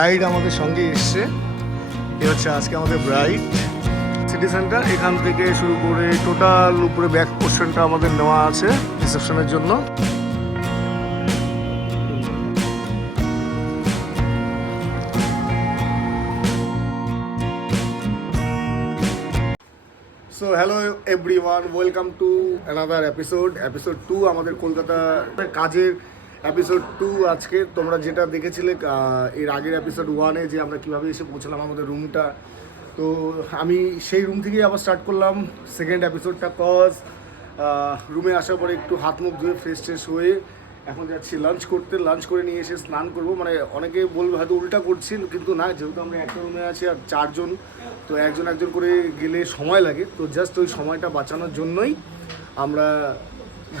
Bride আমাদের সঙ্গে এসছে। এ হচ্ছে আজকে আমাদের ব্রাইড। সিটি সেন্টার এখান থেকে শুরু করে টোটাল উপরে ব্যাক পোর্শনটা আমাদের নেওয়া আছে রিসেপশনের জন্য। So hello everyone, welcome to another episode 2 আমাদের কলকাতা কাজের এপিসোড 2। আজকে তোমরা যেটা দেখেছিলে এর আগের এপিসোড 1-এ যে আমরা কীভাবে এসে পৌঁছলাম আমাদের রুমটা, তো আমি সেই রুম থেকেই আবার স্টার্ট করলাম সেকেন্ড এপিসোডটা। রুমে আসার পরে একটু হাত মুখ ধুয়ে ফ্রেশ হয়ে এখন যাচ্ছি লাঞ্চ করতে। লাঞ্চ করে নিয়ে এসে স্নান করব। মানে অনেকে বলবে হয়তো উল্টা করছি, কিন্তু না, যেহেতু আমরা একটা রুমে আছি আর 4 জন, তো একজন করে গেলে সময় লাগে। তো জাস্ট ওই সময়টা বাঁচানোর জন্যই আমরা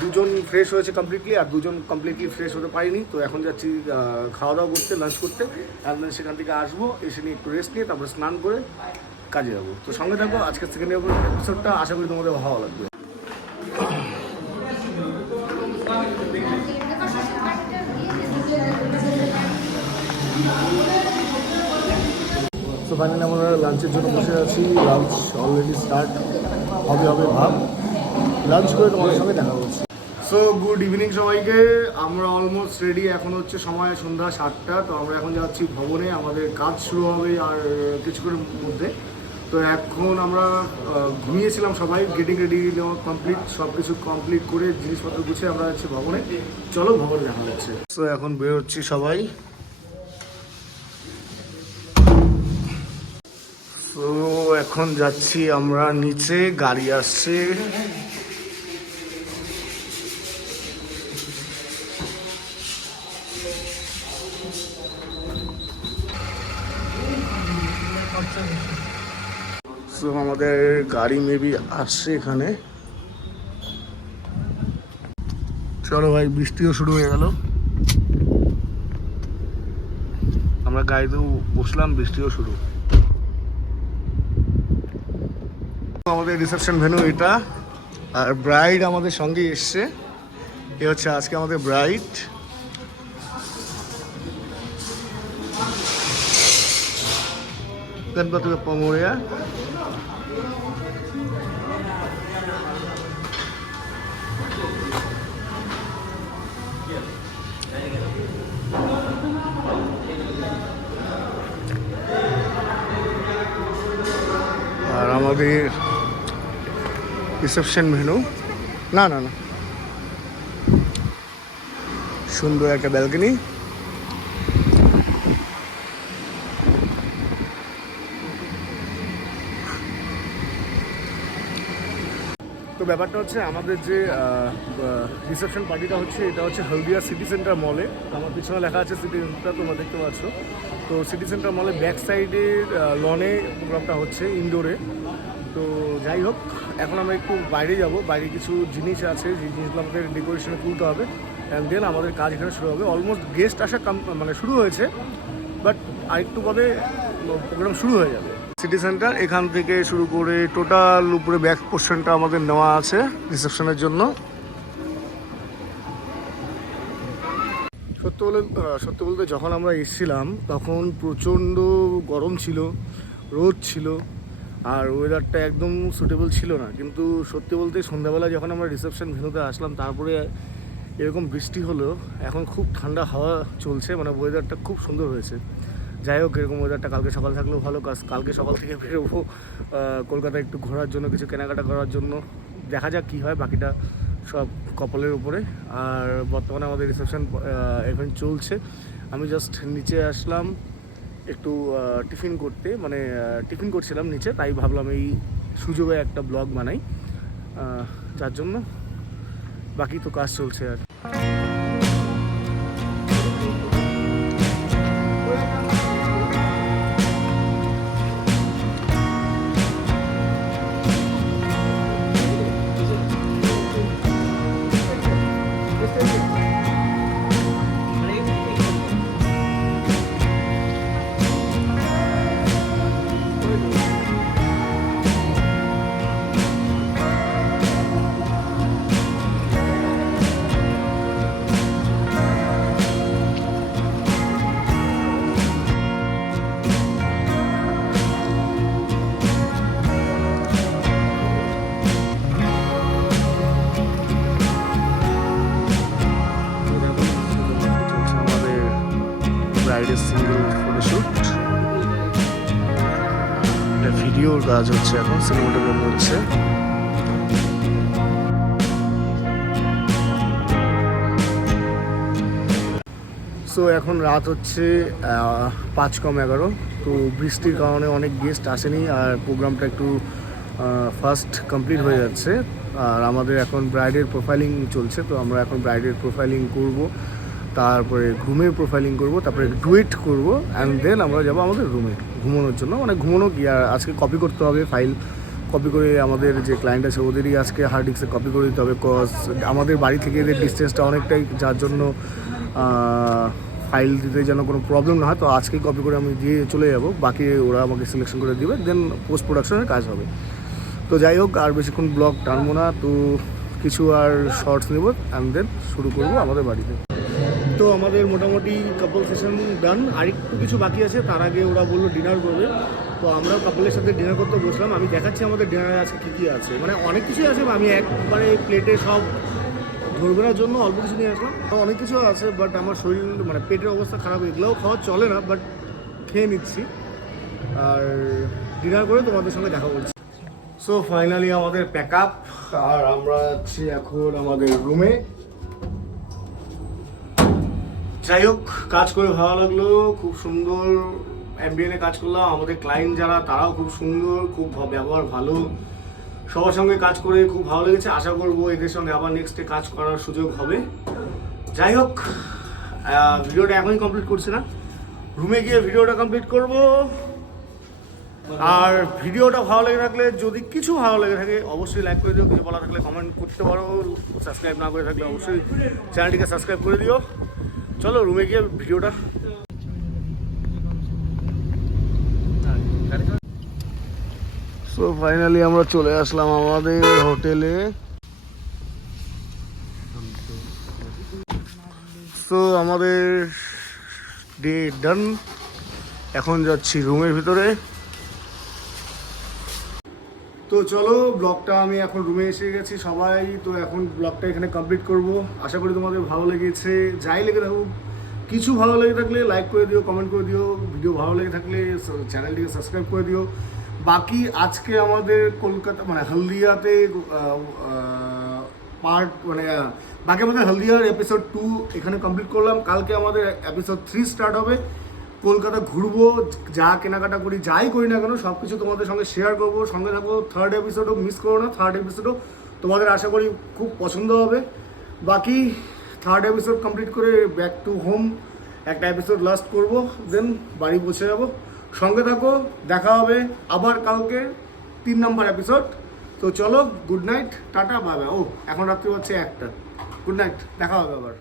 দুজন ফ্রেশ হয়েছে কমপ্লিটলি, আর দুজন কমপ্লিটলি ফ্রেশ হতে পারিনি। তো এখন যাচ্ছি খাওয়া দাওয়া করতে, লাঞ্চ করতে। দেন সেখান থেকে আসবো, এসে নিয়ে একটু রেস্ট নিয়ে তারপরে স্নান করে কাজে যাবো। তো সঙ্গে থাকবো, আজকের সেকেন্ড এপিসোডটা আশা করি তোমাদের ভালো লাগবে। তো ফাইনালি আমরা লাঞ্চের জন্য বসে আছি। লাঞ্চ অলরেডি স্টার্ট হবে ভাব। লাঞ্চ করে তোমাদের সঙ্গে দেখা হচ্ছে। সো গুড ইভিনিং সবাইকে। আমরা অলমোস্ট রেডি। এখন হচ্ছে সময় সন্ধ্যা 7টা। তো আমরা এখন যাচ্ছি ভবনে, আমাদের কাজ শুরু হবে আর কিছুক্ষণের মধ্যে। তো এখন আমরা ঘুমিয়েছিলাম সবাই, গেটিং রেডি কমপ্লিট, সব কিছু কমপ্লিট করে জিনিসপত্র গুছিয়ে আমরা যাচ্ছি ভবনে। চলো ভবনে দেখা যাচ্ছে। তো এখন বেরোচ্ছি সবাই। তো এখন যাচ্ছি আমরা নিচে, গাড়ি আসছে। তো আমাদের গাড়ি মেবি আসছে এখানে। চলো ভাই, বৃষ্টিও শুরু হয়ে গেল। আমরা গাড়িতেও বসলাম, বৃষ্টিও শুরু। আমাদের রিসেপশন ভেন্যু এটা, আর ব্রাইড আমাদের সঙ্গে এসছে। এ হচ্ছে আজকে আমাদের ব্রাইড। গণপতি বাপ্পা মোরয়া। আর আমাদের রিসেপশন ভেন্যু, না, সুন্দর একটা ব্যালকনি। তো ব্যাপারটা হচ্ছে আমাদের যে রিসেপশন পার্টিটা হচ্ছে, এটা হচ্ছে হলদিয়া সিটি সেন্টার মলে। আমার পিছনে লেখা আছে সিটি সেন্টার, তোমরা দেখতে পাচ্ছ। তো সিটি সেন্টার মলে ব্যাক সাইডের লনে প্রোগ্রামটা হচ্ছে, ইনডোরে। তো যাই হোক, এখন আমরা একটু বাইরে যাব। বাইরে কিছু জিনিস আছে, যে জিনিসগুলো আমাদের ডেকোরেশনে তুলতে হবে। অ্যান্ড দেন আমাদের কাজ এখানে শুরু হবে। অলমোস্ট গেস্ট আসা মানে শুরু হয়েছে, বাট আরেকটু পরে প্রোগ্রাম শুরু হয়ে যাবে। সিটি সেন্টার এখান থেকে শুরু করে টোটাল উপরে ব্যাক পোর্শনটা আমাদের নেওয়া আছে রিসেপশনের জন্য। সত্য বলতে যখন আমরা এসেছিলাম তখন প্রচণ্ড গরম ছিল, রোদ ছিল, আর ওয়েদারটা একদম সুটেবল ছিল না। কিন্তু সত্যি বলতে সন্ধ্যাবেলা যখন আমরা রিসেপশন ভেন্যুতে আসলাম, তারপরে এরকম বৃষ্টি হলো। এখন খুব ঠান্ডা হাওয়া চলছে, মানে ওয়েদারটা খুব সুন্দর হয়েছে। যাই হোক, এরকম ওয়েদারটা কালকে সকাল থাকলেও ভালো। কালকে সকাল থেকে বেরোবো কলকাতায় একটু ঘোরার জন্য, কিছু কেনাকাটা করার জন্য। দেখা যাক কী হয়, বাকিটা সব কপালের উপরে। আর বর্তমানে আমাদের রিসেপশন ইভেন্ট চলছে। আমি জাস্ট নিচে আসলাম একটু টিফিন করতে, মানে টিফিন করছিলাম নিচে, তাই ভাবলাম এই সুযোগে একটা ব্লগ বানাই, যার জন্য বাকি তো কাজ চলছে আর। ফটোশ্যুট, এটা ভিডিওর কাজ হচ্ছে, এখন সিনেমাটোগ্রাফি হচ্ছে। সো এখন রাত হচ্ছে 5:11, তো বৃষ্টির কারণে অনেক গেস্ট আসেনি আর প্রোগ্রামটা একটু ফার্স্ট কমপ্লিট হয়ে যাচ্ছে। আর আমাদের এখন ব্রাইডের প্রোফাইলিং চলছে, তো আমরা এখন ব্রাইডের প্রোফাইলিং করব, তারপরে গ্রুমের প্রোফাইলিং করব, তারপরে ডুয়েট করব, অ্যান্ড দেন আমরা যাবো আমাদের রুমে ঘুমানোর জন্য। মানে ঘুমানো কি, আর আজকে কপি করতে হবে, ফাইল কপি করে আমাদের যে ক্লায়েন্ট আছে ওদেরই আজকে হার্ড ডিস্কে কপি করে দিতে হবে, কজ আমাদের বাড়ি থেকে এদের ডিস্টেন্সটা অনেকটাই, যার জন্য ফাইল দিতে যেন কোনো প্রবলেম না হয়। তো আজকেই কপি করে আমি দিয়ে চলে যাব, বাকি ওরা আমাকে সিলেকশন করে দিবে, দেন পোস্ট প্রোডাকশনের কাজ হবে। তো যাই হোক, আর বেশিক্ষণ ব্লগ টানবো না, তো কিছু আর শর্টস নেব অ্যান্ড দেন শুরু করব আমাদের বাড়িতে। তো আমাদের মোটামুটি কাপল সেশন ডান, আর একটু কিছু বাকি আছে, তার আগে ওরা বললো ডিনার করবে, তো আমরাও কাপলের সাথে ডিনার করতে বসলাম। আমি দেখাচ্ছি আমাদের ডিনারে আজকে কী কী আছে, মানে অনেক কিছুই আছে, আমি একবারে প্লেটে সব ধরবের জন্য অল্প কিছু নিয়ে আসলাম। অনেক কিছু আছে, বাট আমার শরীর মানে পেটের অবস্থা খারাপ, এগুলোও খাওয়া চলে না, বাট খেয়ে নিচ্ছি আর ডিনার করে তোমাদের সঙ্গে দেখা করছি। সো ফাইনালি আমাদের প্যাক আপ, আর আমরা যাচ্ছি এখন আমাদের রুমে। যাই হোক, কাজ করে ভালো লাগলো, খুব সুন্দর অ্যাম্বিয়েন্টে কাজ করলাম। আমাদের ক্লায়েন্ট যারা তারাও খুব সুন্দর, খুব ব্যবহার ভালো, সবার সঙ্গে কাজ করে খুব ভালো লেগেছে। আশা করবো এদের সঙ্গে আবার নেক্সটে কাজ করার সুযোগ হবে। যাই হোক, ভিডিওটা এখনই কমপ্লিট করছি না, রুমে গিয়ে ভিডিওটা কমপ্লিট করব। আর ভিডিওটা ভালো লেগে থাকলে, যদি কিছু ভালো লেগে থাকে অবশ্যই লাইক করে দিও, কিছু বলা থাকলে কমেন্ট করতে পারো, সাবস্ক্রাইব না করে থাকলে অবশ্যই চ্যানেলটিকে সাবস্ক্রাইব করে দিও। চলো রুমে গিয়ে ভিডিওটা। সো ফাইনালি আমরা চলে আসলাম আমাদের হোটেলে। সো আমাদের ডে ডান, এখন যাচ্ছি রুমের ভিতরে। তো চলো, ব্লগটা আমি এখন রুমে এসে গেছি সবাই, তো এখন ব্লগটা এখানে কমপ্লিট করব। আশা করি তোমাদের ভালো লেগেছে, যাই লেগে থাকুক, কিছু ভালো লেগে থাকলে লাইক করে দিও, কমেন্ট করে দিও, ভিডিও ভালো লেগে থাকলে চ্যানেলটিকে সাবস্ক্রাইব করে দিও। বাকি আজকে আমাদের কলকাতা মানে হলদিয়াতে পার্ট মানে বাকি আমাদের হলদিয়ার এপিসোড 2 এখানে কমপ্লিট করলাম। কালকে আমাদের এপিসোড 3 স্টার্ট হবে। কলকাতা ঘুরবো, যা কেনাকাটা করি, যাই করি না কেন সব কিছু তোমাদের সঙ্গে শেয়ার করবো। সঙ্গে থাকবো, থার্ড এপিসোডও মিস করো না, থার্ড এপিসোডও তোমাদের আশা করি খুব পছন্দ হবে। বাকি থার্ড এপিসোড কমপ্লিট করে ব্যাক টু হোম একটা এপিসোড লাস্ট করব, দেন বাড়ি পৌঁছে যাবো। সঙ্গে থাকো, দেখা হবে আবার কালকে 3 নম্বর এপিসোড। তো চলো, good night, tata, bye bye. ও এখন রাত্রি হচ্ছে 1টা। গুড নাইট, দেখা হবে আবার।